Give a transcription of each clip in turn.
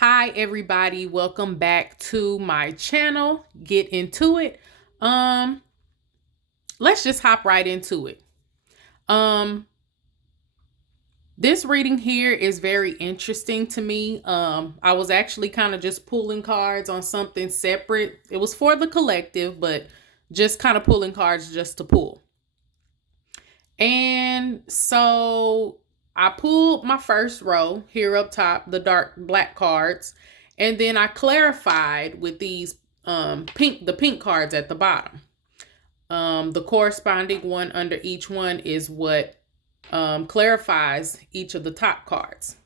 Hi everybody, welcome back to my channel. Get into it. Um let's just hop right into it. Um this reading here is very interesting to me. I was actually kind of just pulling cards on something separate. It was for the collective, but just kind of pulling cards just to pull. And so I pulled my first row here up top, the dark black cards, and then I clarified with these the pink cards at the bottom. The corresponding one under each one is what clarifies each of the top cards.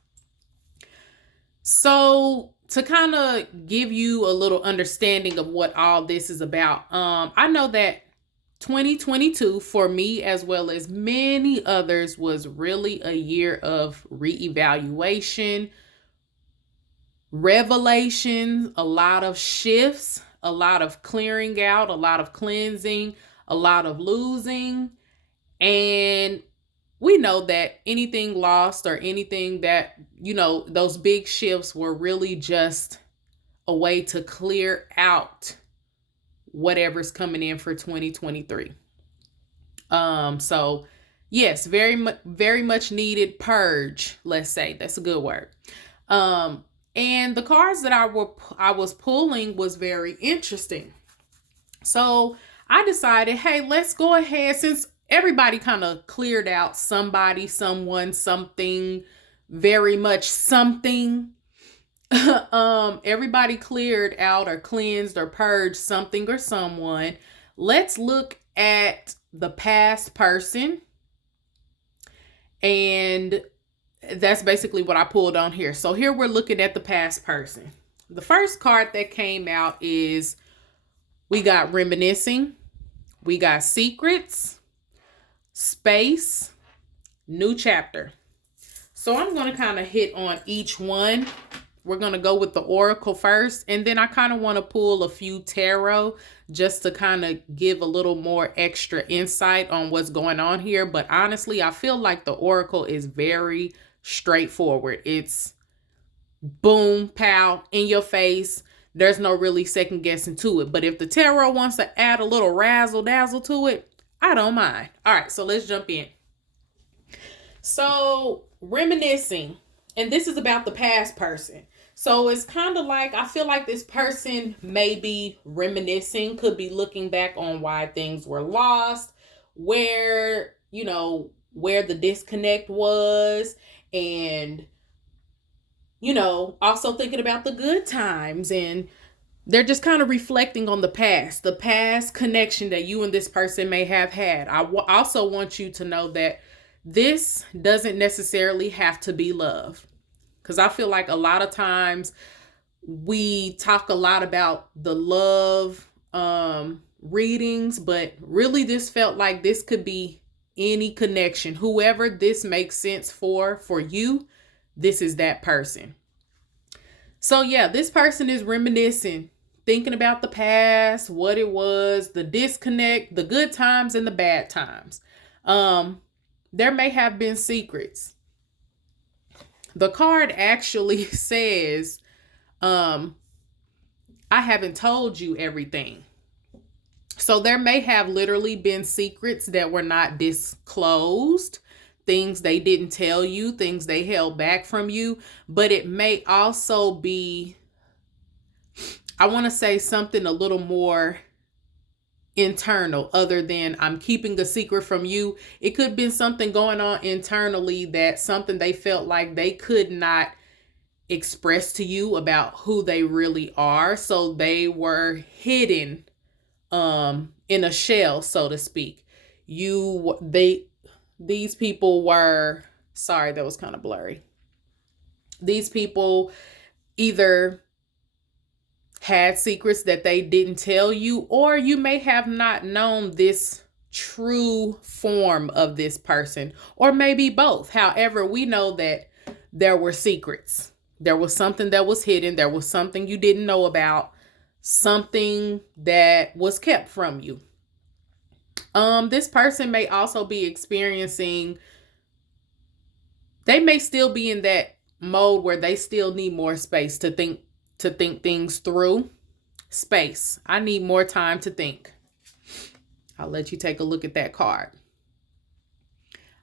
So to kind of give you a little understanding of what all this is about, I know that 2022 for me as well as many others was really a year of reevaluation, revelation, a lot of shifts, a lot of clearing out, a lot of cleansing, a lot of losing. And we know that anything lost or anything that, those big shifts were really just a way to clear out whatever's coming in for 2023. So yes, very much needed purge, let's say. That's a good word. And the cards that I was pulling was very interesting. So I decided, hey, let's go ahead, since everybody kind of cleared out somebody, someone, something, very much something. Everybody cleared out or cleansed or purged something or someone. Let's look at the past person. And that's basically what I pulled on here. So here we're looking at the past person. The first card that came out is we got reminiscing, we got secrets, space, new chapter. So I'm going to kind of hit on each one. We're going to go with the oracle first, and then I kind of want to pull a few tarot just to kind of give a little more extra insight on what's going on here. But honestly, I feel like the oracle is very straightforward. It's boom, pow, in your face. There's no really second guessing to it. But if the tarot wants to add a little razzle dazzle to it, I don't mind. All right, so let's jump in. So reminiscing, and this is about the past person. So it's kind of like, I feel like this person may be reminiscing, could be looking back on why things were lost, where, where the disconnect was, and, also thinking about the good times. And they're just kind of reflecting on the past connection that you and this person may have had. I also want you to know that this doesn't necessarily have to be love. Because I feel like a lot of times we talk a lot about the love readings, but really this felt like this could be any connection. Whoever this makes sense for you, this is that person. So yeah, this person is reminiscing, thinking about the past, what it was, the disconnect, the good times and the bad times. There may have been secrets. The card actually says, I haven't told you everything. So there may have literally been secrets that were not disclosed, things they didn't tell you, things they held back from you. But it may also be, I want to say something a little more internal other than I'm keeping a secret from you. It could be something going on internally, that something they felt like they could not express to you about who they really are. So they were hidden in a shell, so to speak. These people were, sorry, that was kind of blurry. These people either had secrets that they didn't tell you, or you may have not known this true form of this person, or maybe both. However, we know that there were secrets. There was something that was hidden. There was something you didn't know about, something that was kept from you. This person may also be experiencing, they may still be in that mode where they still need more space to think things through. Space. I need more time to think. I'll let you take a look at that card.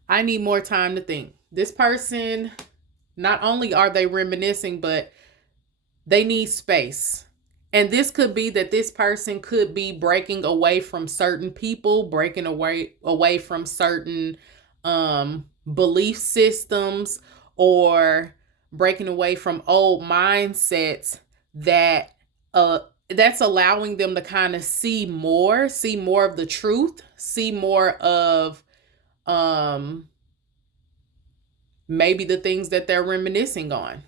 I need more time to think. This person, not only are they reminiscing, but they need space. And this could be that this person could be breaking away from certain people, breaking away from certain belief systems, or breaking away from old mindsets that that's allowing them to kind of see more of the truth, see more of maybe the things that they're reminiscing on.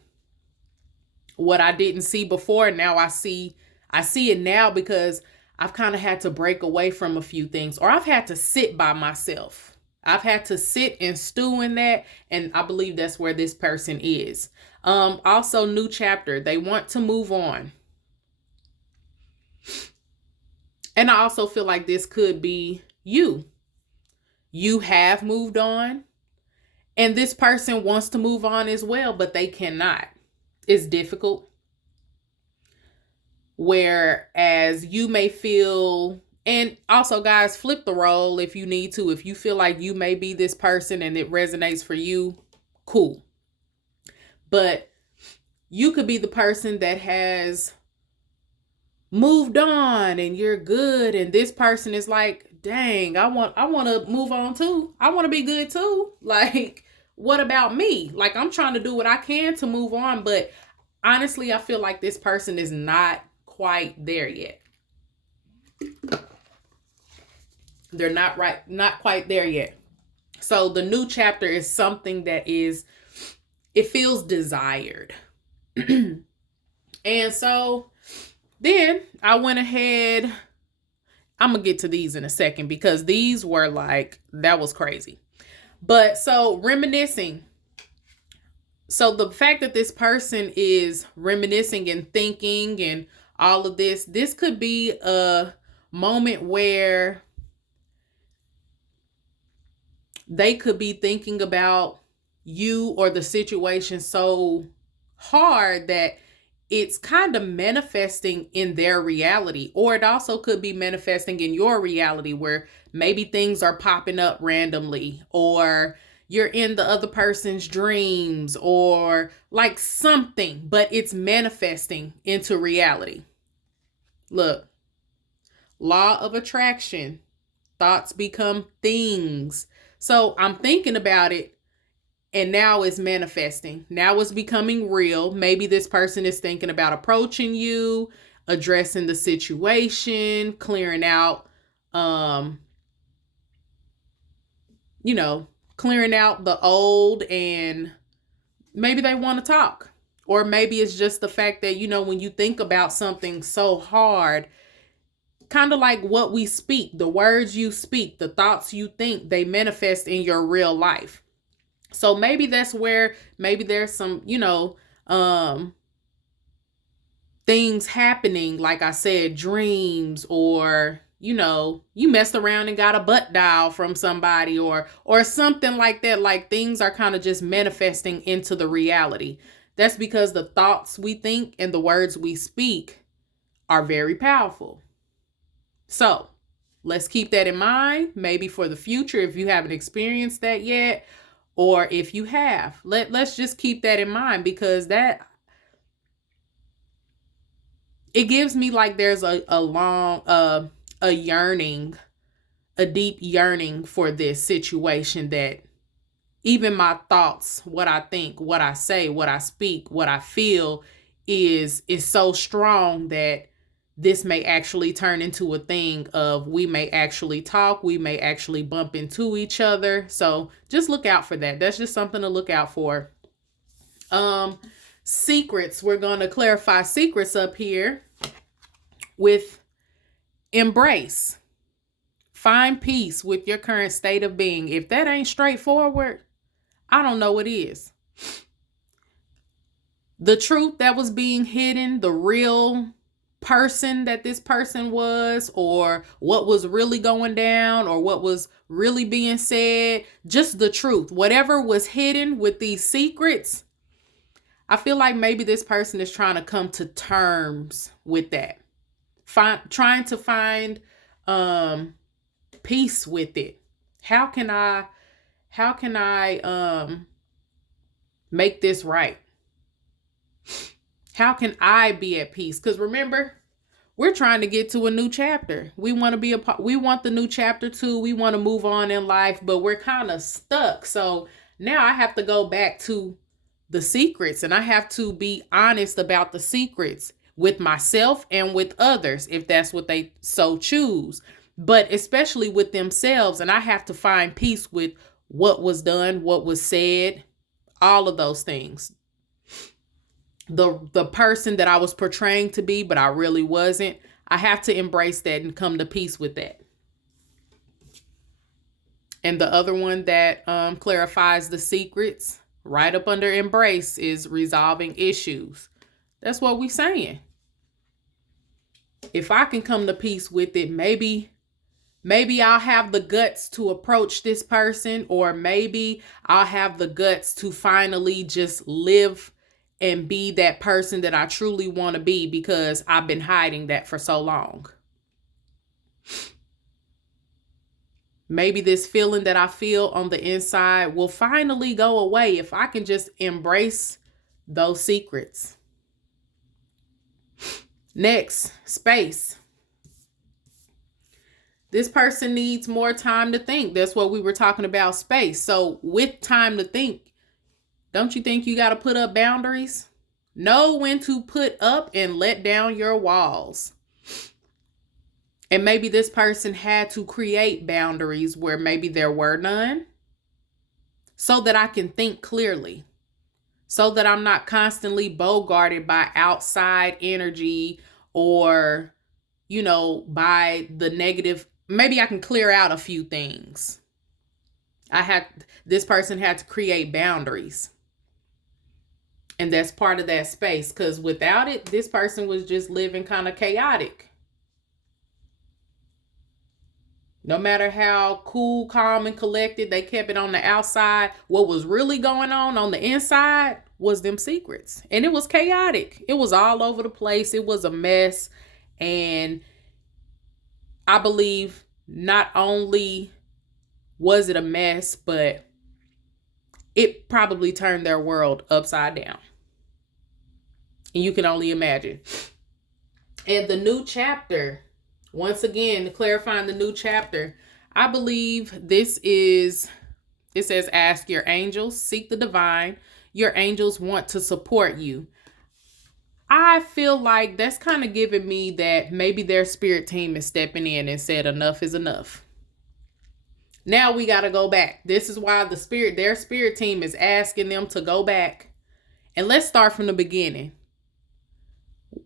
What I didn't see before, now I see it now because I've kind of had to break away from a few things, or I've had to sit by myself. I've had to sit and stew in that, and I believe that's where this person is. Also, new chapter. They want to move on. And I also feel like this could be you. You have moved on, and this person wants to move on as well, but they cannot. It's difficult. Whereas you may feel, and also guys, flip the role if you need to. If you feel like you may be this person and it resonates for you, cool. But you could be the person that has moved on and you're good, and this person is like, dang, I want to move on too. I want to be good too. Like, what about me? Like, I'm trying to do what I can to move on, but honestly, I feel like this person is not quite there yet. They're not quite there yet. So the new chapter is something that it feels desired. And so then I went ahead, I'm going to get to these in a second because these were like, that was crazy. But so reminiscing. So the fact that this person is reminiscing and thinking and all of this could be a moment where they could be thinking about you or the situation so hard that it's kind of manifesting in their reality. Or it also could be manifesting in your reality where maybe things are popping up randomly, or you're in the other person's dreams, or like something, but it's manifesting into reality. Look, law of attraction, thoughts become things. So I'm thinking about it, and now it's manifesting. Now it's becoming real. Maybe this person is thinking about approaching you, addressing the situation, clearing out, clearing out the old, and maybe they want to talk. Or maybe it's just the fact that, when you think about something so hard, kind of like what we speak, the words you speak, the thoughts you think, they manifest in your real life. So maybe that's where maybe there's some, things happening, like I said, dreams, or, you messed around and got a butt dial from somebody or something like that. Like things are kind of just manifesting into the reality. That's because the thoughts we think and the words we speak are very powerful. So let's keep that in mind, maybe for the future, if you haven't experienced that yet. Or if you have, let's just keep that in mind, because it gives me like there's a yearning, a deep yearning for this situation, that even my thoughts, what I think, what I say, what I speak, what I feel is so strong that this may actually turn into a thing of we may actually talk, we may actually bump into each other. So just look out for that. That's just something to look out for. Secrets. We're going to clarify secrets up here with embrace. Find peace with your current state of being. If that ain't straightforward, I don't know what is. The truth that was being hidden, the real person that this person was, or what was really going down, or what was really being said, just the truth, whatever was hidden with these secrets, I feel like maybe this person is trying to come to terms with that. Trying to find peace with it. How can I make this right? How can I be at peace? Because remember, we're trying to get to a new chapter. We want to be we want the new chapter too. We want to move on in life, but we're kind of stuck. So now I have to go back to the secrets, and I have to be honest about the secrets with myself and with others, if that's what they so choose, but especially with themselves. And I have to find peace with what was done, what was said, all of those things. The person that I was portraying to be, but I really wasn't. I have to embrace that and come to peace with that. And the other one that clarifies the secrets, right up under embrace, is resolving issues. That's what we're saying. If I can come to peace with it, maybe I'll have the guts to approach this person, or maybe I'll have the guts to finally just live and be that person that I truly want to be, because I've been hiding that for so long. Maybe this feeling that I feel on the inside will finally go away if I can just embrace those secrets. Next, space. This person needs more time to think. That's what we were talking about, space. So with time to think, don't you think you got to put up boundaries? Know when to put up and let down your walls. And maybe this person had to create boundaries where maybe there were none, so that I can think clearly, so that I'm not constantly bogarted by outside energy or, by the negative. Maybe I can clear out a few things. This person had to create boundaries. And that's part of that space, because without it, this person was just living kind of chaotic. No matter how cool, calm, and collected they kept it on the outside, what was really going on the inside was them secrets. And it was chaotic. It was all over the place. It was a mess. And I believe not only was it a mess, but it probably turned their world upside down. And you can only imagine. And the new chapter, once again, clarifying the new chapter, I believe it says, ask your angels, seek the divine. Your angels want to support you. I feel like that's kind of giving me that maybe their spirit team is stepping in and said enough is enough. Now we got to go back. This is why their spirit team is asking them to go back. And let's start from the beginning.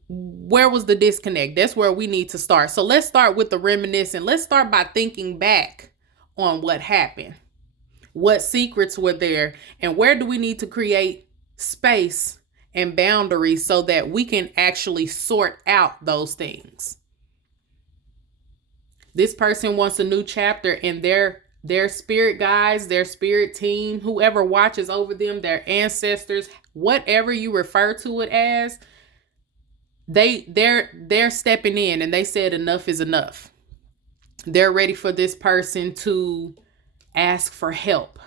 Where was the disconnect? That's where we need to start. So let's start with the reminiscing. Let's start by thinking back on what happened. What secrets were there? And where do we need to create space and boundaries so that we can actually sort out those things? This person wants a new chapter, and their spirit guides, their spirit team, whoever watches over them, their ancestors, whatever you refer to it as, they're stepping in, and they said enough is enough. They're ready for this person to ask for help.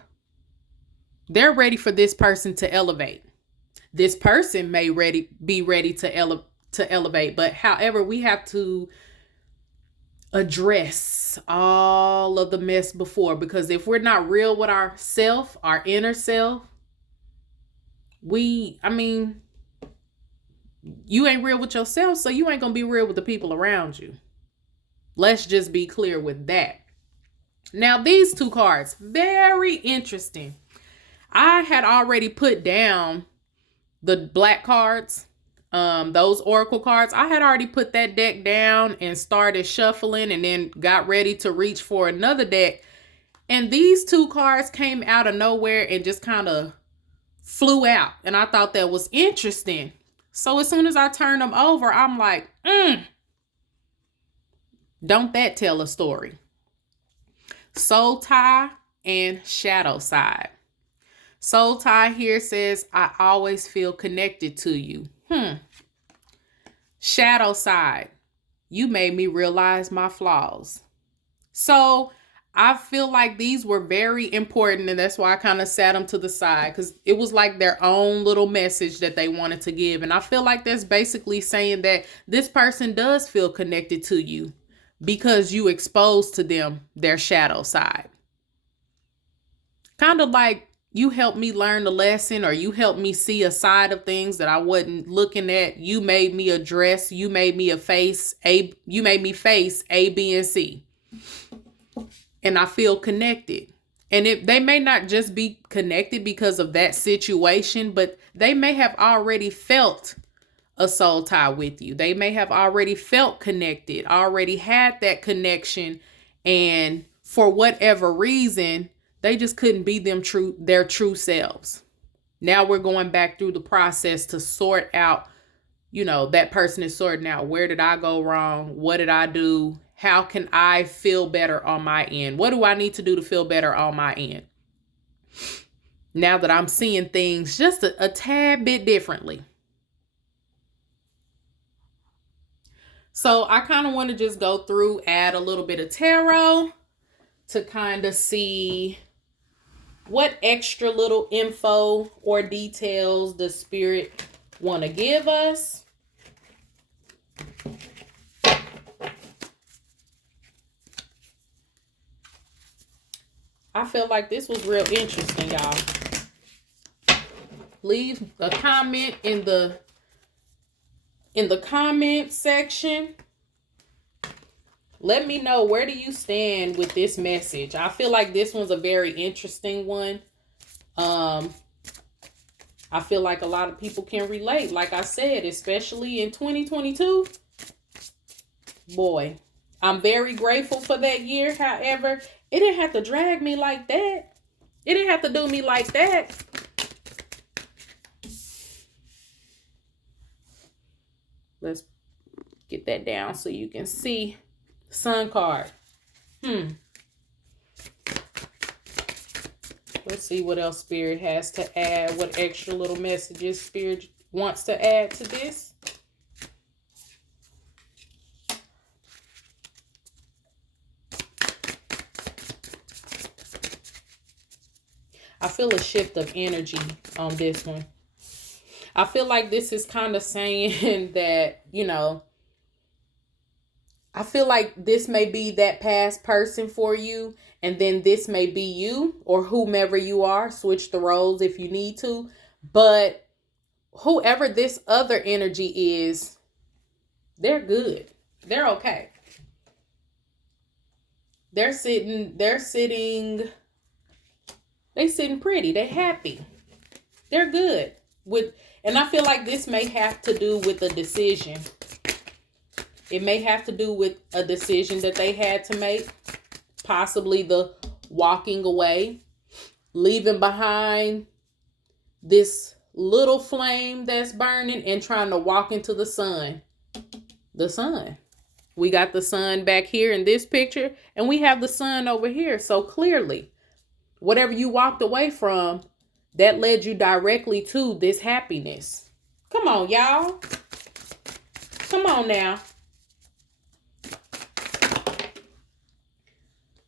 They're ready for this person to elevate. This person may be ready to elevate, but however, we have to address all of the mess before, because if we're not real with ourself, our inner self, you ain't real with yourself, so you ain't gonna be real with the people around you. Let's just be clear with that. Now, these two cards, very interesting. I had already put down the black cards, those oracle cards. I had already put that deck down and started shuffling, and then got ready to reach for another deck. And these two cards came out of nowhere and just kind of flew out. And I thought that was interesting. So as soon as I turned them over, I'm like, don't that tell a story? Soul tie and shadow side. Soul tie here says, I always feel connected to you. Shadow side, you made me realize my flaws. So I feel like these were very important, and that's why I kind of sat them to the side, because it was like their own little message that they wanted to give. And I feel like that's basically saying that this person does feel connected to you because you exposed to them their shadow side. Kind of like you helped me learn the lesson, or you helped me see a side of things that I wasn't looking at. You made me address, you made me face A, B, and C. And I feel connected. And they may not just be connected because of that situation, but they may have already felt a soul tie with you. They may have already felt connected, already had that connection. And for whatever reason, they just couldn't be their true selves. Now we're going back through the process to sort out, that person is sorting out, where did I go wrong? What did I do? How can I feel better on my end? What do I need to do to feel better on my end? Now that I'm seeing things just a tad bit differently. So I kind of want to just go through, add a little bit of tarot to kind of see what extra little info or details the spirit want to give us. I feel like this was real interesting, y'all. Leave a comment in the comment section. Let me know, where do you stand with this message? I feel like this one's a very interesting one. I feel like a lot of people can relate. Like I said, especially in 2022. Boy, I'm very grateful for that year. However, it didn't have to drag me like that. It didn't have to do me like that. Let's get that down so you can see. Sun card. Let's see what else Spirit has to add. What extra little messages Spirit wants to add to this. I feel a shift of energy on this one. I feel like this is kind of saying that, I feel like this may be that past person for you, and then this may be you or whomever you are. Switch the roles if you need to. But whoever this other energy is, they're good. They're okay. They're sitting pretty. They're happy. They're good. And I feel like this may have to do with a decision. It may have to do with a decision that they had to make. Possibly the walking away, leaving behind this little flame that's burning and trying to walk into the sun. The sun. We got the sun back here in this picture, and we have the sun over here. So clearly, whatever you walked away from, that led you directly to this happiness. Come on, y'all. Come on now.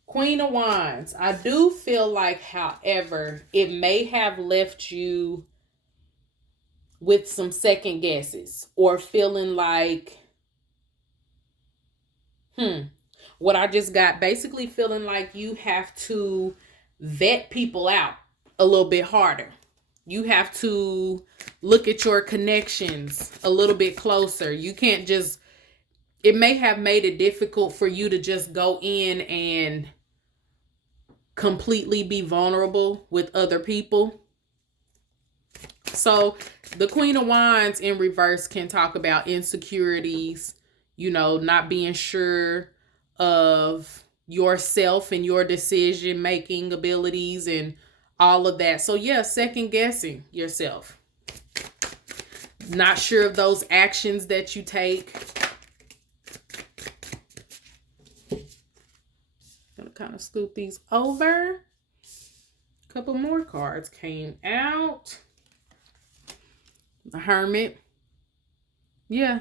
Queen of Wands. I do feel like, however, it may have left you with some second guesses or feeling like, what I just got, basically feeling like you have to vet people out a little bit harder. You have to look at your connections a little bit closer. You can't just, it may have made it difficult for you to just go in and completely be vulnerable with other people. So the Queen of Wands in reverse can talk about insecurities, not being sure of yourself and your decision making abilities and all of that. So yeah, second guessing yourself. Not sure of those actions that you take. Gonna kind of scoop these over. A couple more cards came out. The Hermit. Yeah.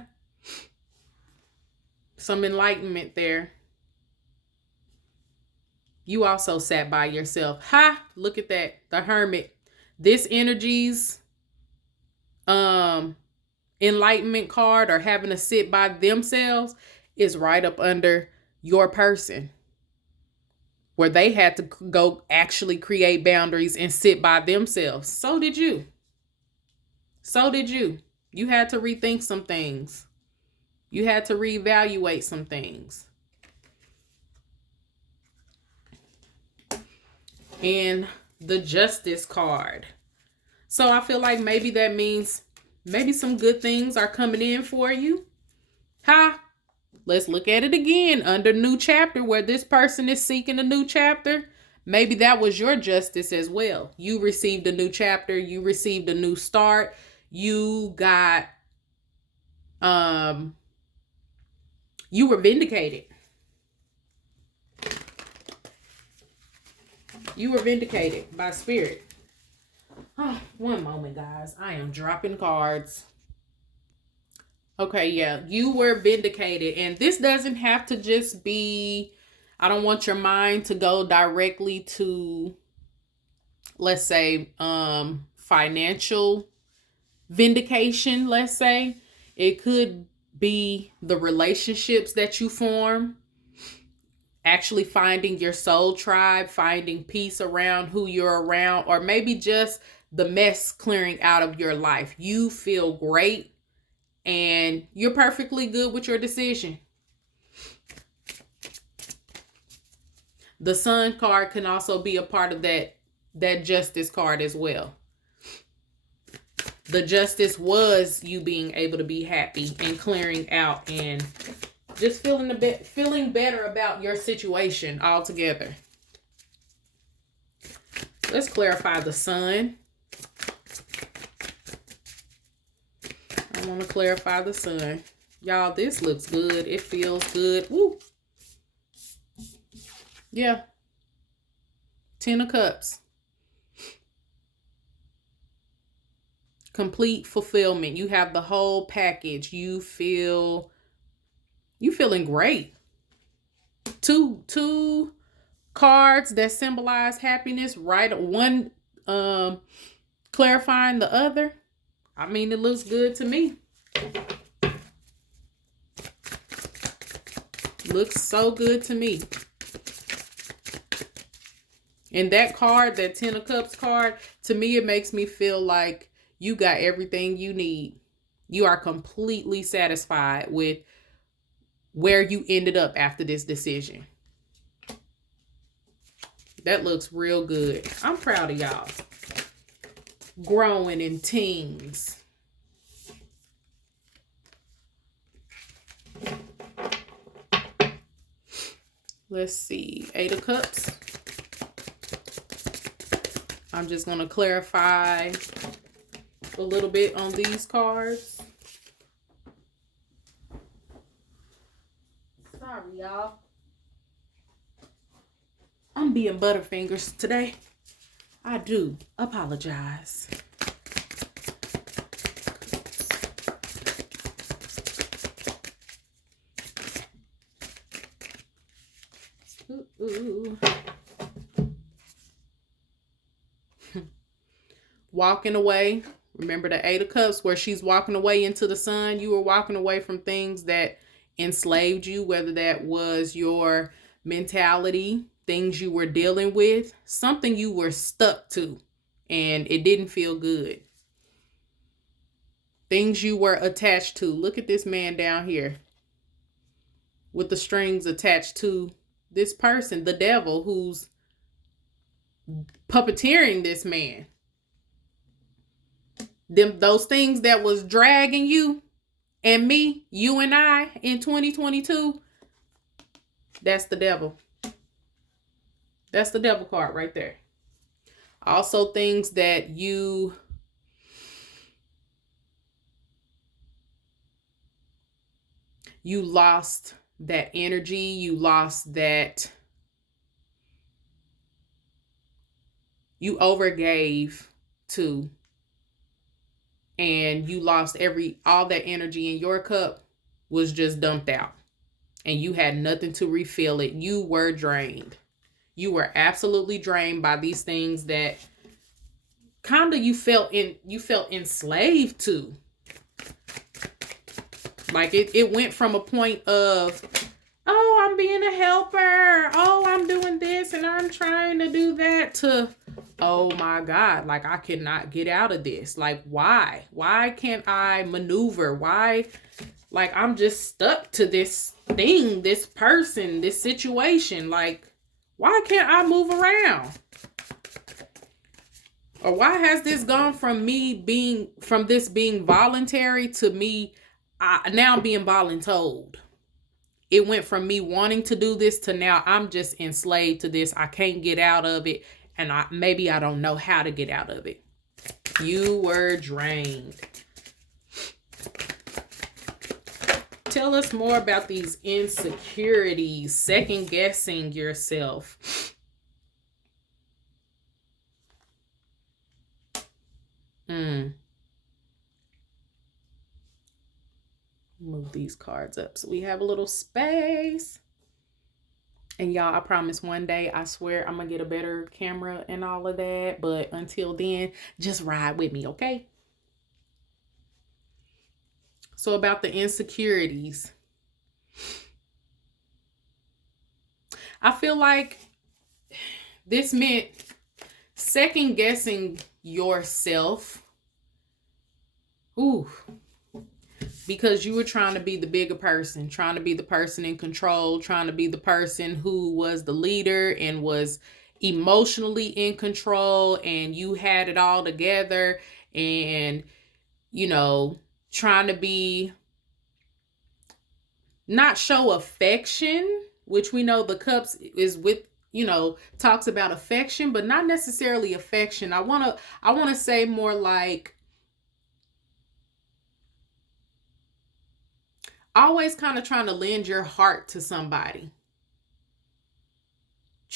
Some enlightenment there. You also sat by yourself. Ha! Look at that. The Hermit. This energy's enlightenment card, or having to sit by themselves, is right up under your person, where they had to go actually create boundaries and sit by themselves. So did you. You had to rethink some things. You had to reevaluate some things. And the Justice card. So I feel like maybe that means maybe some good things are coming in for you. Ha! Let's look at it again. Under new chapter, where this person is seeking a new chapter, maybe that was your justice as well. You received a new chapter. You received a new start. You got, you were vindicated. You were vindicated by spirit. Oh, one moment, guys. I am dropping cards. Okay, yeah. You were vindicated. And this doesn't have to just be, I don't want your mind to go directly to, let's say, financial vindication, let's say. It could be the relationships that you form. Actually finding your soul tribe, finding peace around who you're around, or maybe just the mess clearing out of your life. You feel great and you're perfectly good with your decision. The Sun card can also be a part of that Justice card as well. The Justice was you being able to be happy and clearing out and just feeling better about your situation altogether. Let's clarify the Sun. I want to clarify the Sun. Y'all, this looks good. It feels good. Woo. Yeah. 10 of Cups. Complete fulfillment. You have the whole package. You feeling great. Two cards that symbolize happiness, right? One clarifying the other. I mean, it looks good to me. Looks so good to me. And that card, that 10 of Cups card, to me, it makes me feel like you got everything you need. You are completely satisfied with where you ended up after this decision. That looks real good. I'm proud of y'all. Growing in teens. Let's see. 8 of Cups. I'm just going to clarify a little bit on these cards. Sorry, y'all. I'm being Butterfingers today. I do apologize. Ooh. Walking away. Remember the 8 of Cups, where she's walking away into the sun. You were walking away from things that enslaved you, whether that was your mentality, things you were dealing with, something you were stuck to, and it didn't feel good. Things you were attached to. Look at this man down here with the strings attached to this person, the devil, who's puppeteering this man. Those things that was dragging you and me, you and I in 2022, that's the devil. That's the devil card right there. Also things that you lost that energy, you lost that you overgave to, and you lost all that energy in your cup was just dumped out, and you had nothing to refill it. You were drained. You were absolutely drained by these things that kind of you felt enslaved to. Like it went from a point of, oh, I'm being a helper, oh, I'm doing this and I'm trying to do that, to, oh my God, like I cannot get out of this. Like, why can't I maneuver? Why? Like, I'm just stuck to this thing, this person, this situation. Like, why can't I move around? Or why has this gone from this being voluntary to me now being voluntold? It went from me wanting to do this to now I'm just enslaved to this. I can't get out of it. And maybe I don't know how to get out of it. You were drained. Tell us more about these insecurities, second guessing yourself. Move these cards up so we have a little space. And y'all, I promise one day, I swear I'm gonna get a better camera and all of that. But until then, just ride with me, okay? So about the insecurities. I feel like this meant second guessing yourself. Ooh. Because you were trying to be the bigger person, trying to be the person in control, trying to be the person who was the leader and was emotionally in control, and you had it all together, and, you know, trying to be, not show affection, which we know the cups is with, you know, talks about affection, but not necessarily affection. I want to say more like, always kind of trying to lend your heart to somebody.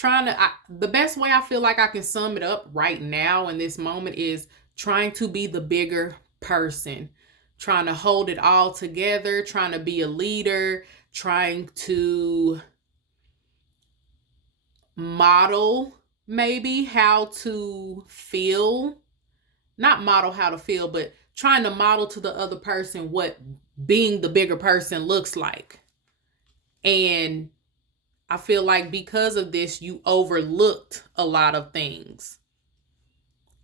The best way I feel like I can sum it up right now in this moment is trying to be the bigger person, trying to hold it all together, trying to be a leader, trying to model maybe how to feel, not model how to feel, but trying to model to the other person what being the bigger person looks like. And I feel like because of this, you overlooked a lot of things.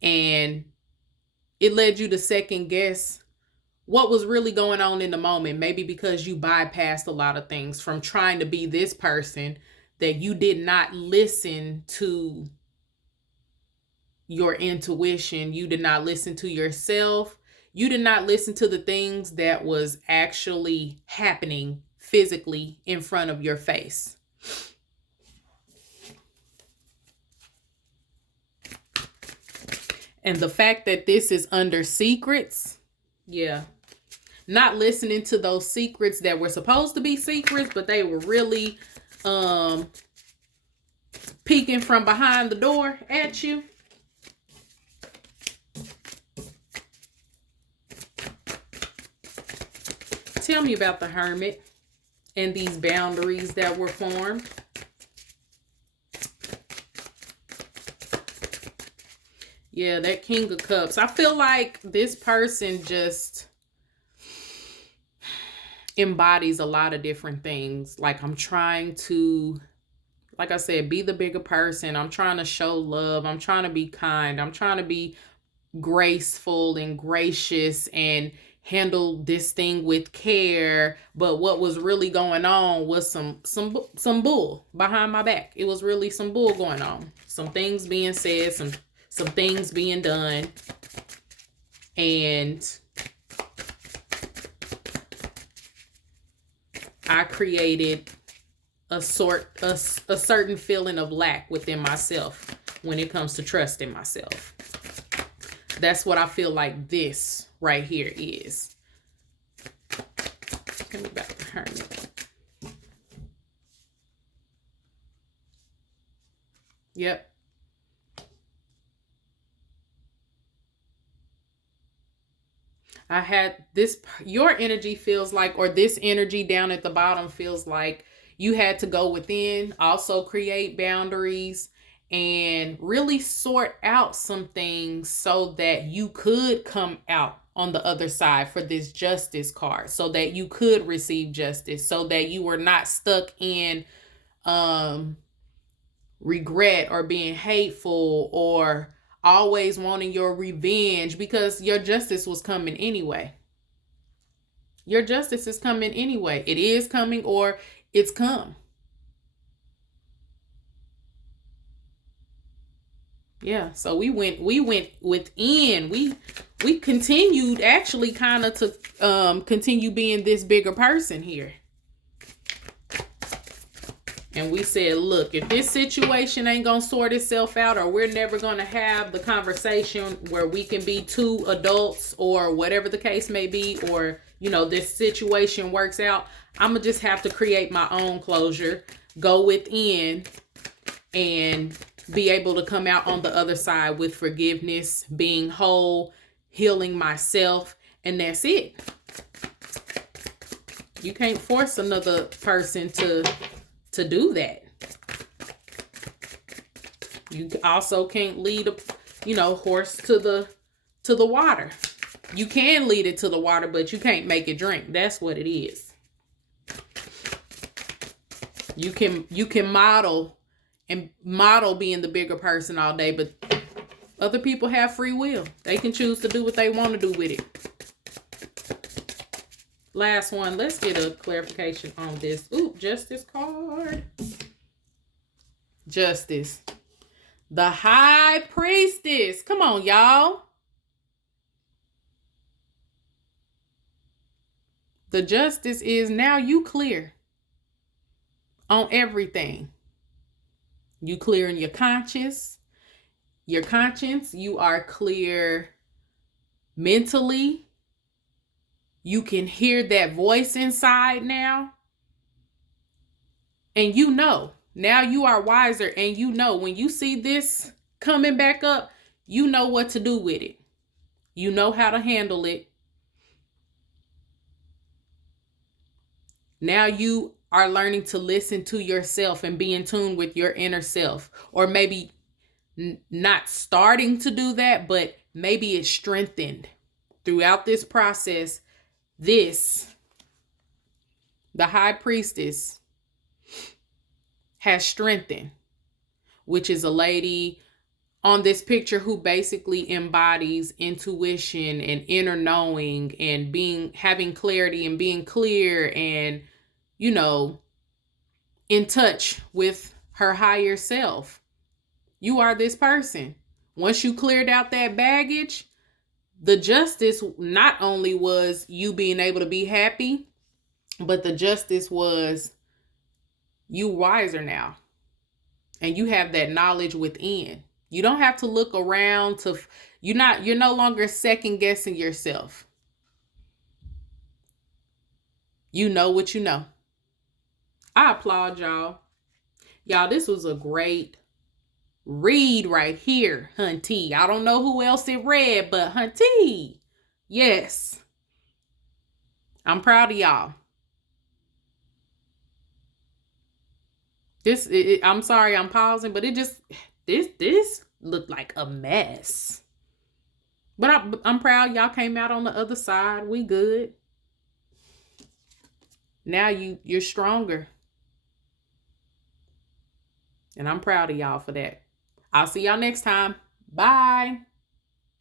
And it led you to second guess what was really going on in the moment. Maybe because you bypassed a lot of things from trying to be this person, that you did not listen to your intuition. You did not listen to yourself. You did not listen to the things that was actually happening physically in front of your face. And the fact that this is under secrets, yeah, not listening to those secrets that were supposed to be secrets, but they were really peeking from behind the door at you. Tell me about the Hermit and these boundaries that were formed. Yeah, that King of Cups. I feel like this person just embodies a lot of different things. Like, I'm trying to, like I said, be the bigger person. I'm trying to show love. I'm trying to be kind. I'm trying to be graceful and gracious and handle this thing with care. But what was really going on was some bull behind my back. It was really some bull going on. Some things being said, some things being done. And I created a certain feeling of lack within myself when it comes to trusting myself. That's what I feel like this right here is. Tell me about the Hermit. Yep. I had this, your energy feels like, or this energy down at the bottom feels like you had to go within, also create boundaries, and really sort out some things so that you could come out on the other side for this justice card, so that you could receive justice, so that you were not stuck in regret or being hateful or always wanting your revenge, because your justice was coming anyway. Your justice is coming anyway. It is coming, or it's come. Yeah, so we went within. We continued actually kind of to continue being this bigger person here. And we said, look, if this situation ain't going to sort itself out, or we're never going to have the conversation where we can be two adults or whatever the case may be, or, you know, this situation works out, I'm going to just have to create my own closure, go within, and be able to come out on the other side with forgiveness, being whole, healing myself, and that's it. You can't force another person to do that. You also can't lead a horse to the water. You can lead it to the water, but you can't make it drink. That's what it is. You can model being the bigger person all day, but other people have free will. They can choose to do what they want to do with it. Last one. Let's get a clarification on this. Ooh, justice card. Justice. The High Priestess. Come on, y'all. The justice is now you clear on everything. You clear in your conscience. You are clear mentally. You can hear that voice inside now. And you know, now you are wiser, and you know when you see this coming back up, you know what to do with it. You know how to handle it. Now you are learning to listen to yourself and be in tune with your inner self. Or maybe not starting to do that, but maybe it's strengthened throughout this process. The High Priestess has strengthened, which is a lady on this picture who basically embodies intuition and inner knowing and having clarity and being clear and, in touch with her higher self. You are this person. Once you cleared out that baggage, the justice not only was you being able to be happy, but the justice was you wiser now. And you have that knowledge within. You don't have to look around you're no longer second guessing yourself. You know what you know. I applaud y'all. Y'all, this was a great read right here, hunty. I don't know who else it read, but hunty. Yes. I'm proud of y'all. I'm sorry I'm pausing, but this looked like a mess. But I'm proud y'all came out on the other side. We good. Now you're stronger. And I'm proud of y'all for that. I'll see y'all next time. Bye.